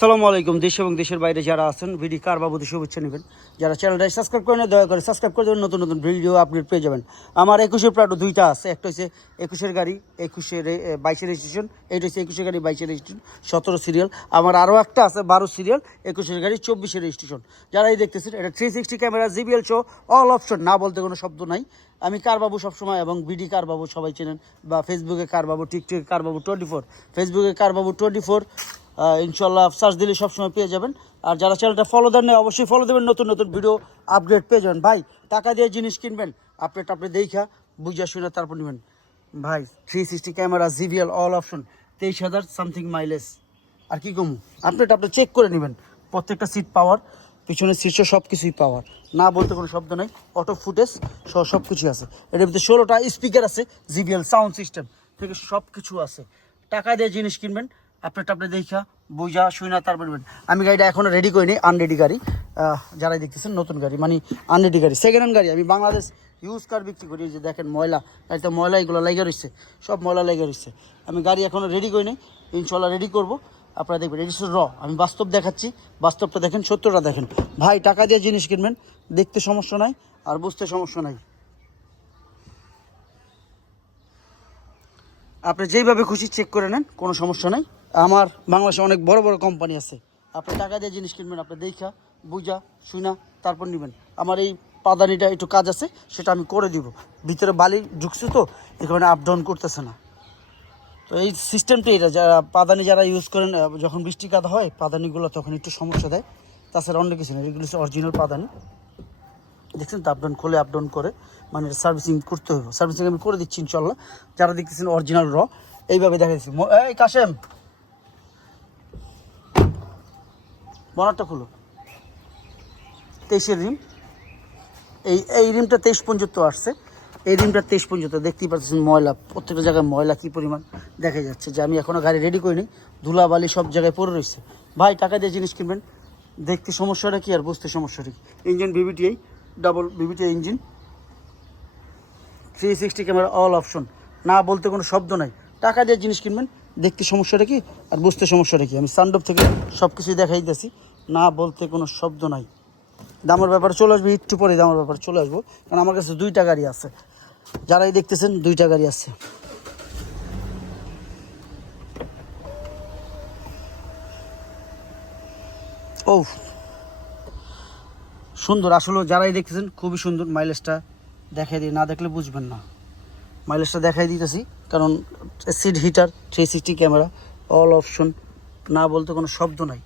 আসসালামু আলাইকুম। দেশ এবং দেশের বাইরে যারা আছেন ভিডি কার বাবুদের শুভেচ্ছা নেবেন। যারা চ্যানেলটাই সাবস্ক্রাইব করেন দয়া করে সাবস্ক্রাইব করে দেবেন, নতুন নতুন ভিডিও আপডেট পেয়ে যাবেন। আমার 21-এর প্রাটো দুইটা আছে, একটা হচ্ছে 21-এর গাড়ি 22-এর রেজিস্ট্রেশন, এইটা হচ্ছে 21-এর গাড়ি 22-এর রেজিস্ট্রেশন 17 সিরিয়াল। আমার আরও একটা আছে 12 সিরিয়াল 21-এর গাড়ি 24-এর রেজিস্ট্রেশন। যারা এই দেখতেছেন এটা 360 camera GBL show all option, না বলতে কোনো শব্দ নাই। আমি কারবাবু সবসময়, এবং বিডি কারবাবু সবাই চেনেন, বা ফেসবুকে কারবাবু, টিকটকে কারবাবু 24, ফেসবুকে কারবাবু 24 ইনশাল্লাহ সার্চ দিলে সবসময় পেয়ে যাবেন। আর যারা চ্যানেলটা ফলো দেন না অবশ্যই ফলো দেবেন, নতুন নতুন ভিডিও আপডেট পেয়ে যাবেন। ভাই টাকা দিয়ে জিনিস কিনবেন, আপনি দেখা বুঝা শুনে তারপর নেবেন। ভাই 360 ক্যামেরা জিভিএল অল অপশন 23,000 সামথিং মাইলেজ। আর কি কমু, আপনি চেক করে নেবেন। প্রত্যেকটা সিট পাওয়ার, পিছনের শীর্ষ সব কিছুই পাওয়ার, না বলতে কোনো শব্দ নেই। অটো ফুটেজ সহ সব কিছুই আছে। এটার ভিতরে 16টা স্পিকার আছে, জিভিএল সাউন্ড সিস্টেম থেকে সব কিছু আছে। টাকা দিয়ে জিনিস কিনবেন, আপনি দেখা বুঝা শুনা তারপর নেবেন। আমি গাড়িটা এখনও রেডি করিনি, আনরেডি গাড়ি। যারাই দেখতেছেন নতুন গাড়ি মানে আনরেডি গাড়ি, সেকেন্ড হ্যান্ড গাড়ি। আমি বাংলাদেশ ইউজ কার বিক্রি করি। যে দেখেন ময়লা, গাড়িতে ময়লা এগুলো লেগে রয়েছে, সব ময়লা লেগে রয়েছে। আমি গাড়ি এখনও রেডি করিনি, ইনশাল্লাহ রেডি করবো। আপনারা দেখবেন এটি র, আমি বাস্তব দেখাচ্ছি, বাস্তবটা দেখেন, সত্যটা দেখেন। ভাই টাকা দিয়ে জিনিস কিনবেন, দেখতে সমস্যা নাই আর বুঝতে সমস্যা নাই। আপনি যেইভাবে খুশি চেক করে নেন, কোনো সমস্যা নাই। আমার বাংলাদেশে অনেক বড় বড় কোম্পানি আছে, আপনি টাকা দিয়ে জিনিস কিনবেন, আপনি দেখা বুঝা শুনা তারপর নেবেন। আমার এই পাদানিটা একটু কাজ আছে, সেটা আমি করে দিব। ভিতরে বালি ঢুকছে তো, এখানে আপ ডাউন করতেছে না। তো এই সিস্টেমটা এটা, যারা পাদানি যারা ইউজ করেন, যখন বৃষ্টি কাদা হয় পাদানিগুলো তখন একটু সমস্যা দেয়। তাছাড়া অন্য কিছু না, এগুলো হচ্ছে অরিজিনাল পাদানি। দেখছেন তো, আপ ডাউন খোলে আপ ডাউন করে, মানে সার্ভিসিং করতে হবে। সার্ভিসিং আমি করে দিচ্ছি ইনশাল্লাহ। যারা দেখতেছেন অরিজিনাল র, এইভাবে দেখা দিচ্ছি। এই কাশেম, বনারটা খুলো। 23-এর রিম, এই রিমটা 23-75 আসছে। এই রিমটা 23-75, দেখতেই পাচ্ছেন ময়লা, প্রত্যেকটা জায়গায় ময়লা কী পরিমাণ দেখা যাচ্ছে। যে আমি এখনও গাড়ি রেডি করিনি, ধুলাবালি সব জায়গায় পড়ে রয়েছে। ভাই টাকা দিয়ে জিনিস কিনবেন, দেখতে সমস্যাটা কি আর বুঝতে সমস্যাটা কি। Engine VVTi, double VVTi engine, 360 camera all option, না বলতে কোনো শব্দ নাই। টাকা দিয়ে জিনিস কিনবেন, দেখতে সমস্যাটা কি আর বুঝতে সমস্যাটা কি। আমি সানডোপ থেকে সব কিছুই দেখাই দিয়েছি, না বলতে কোনো শব্দ নাই। দামের ব্যাপারে চলে আসবে একটু পরে, দামের ব্যাপারে চলে আসবো, কারণ আমার কাছে দুইটা গাড়ি আছে। যারাই দেখতেছেন দুইটা গাড়ি আছে। ও সুন্দর, আসলে যারাই দেখতেছেন খুবই সুন্দর। মাইলেজটা দেখাই দিই, না দেখলে বুঝবেন না। মাইলেজটা দেখাই দিতেছি, কারণ seat heater, 360 camera all option, না বলতে কোনো শব্দ নাই।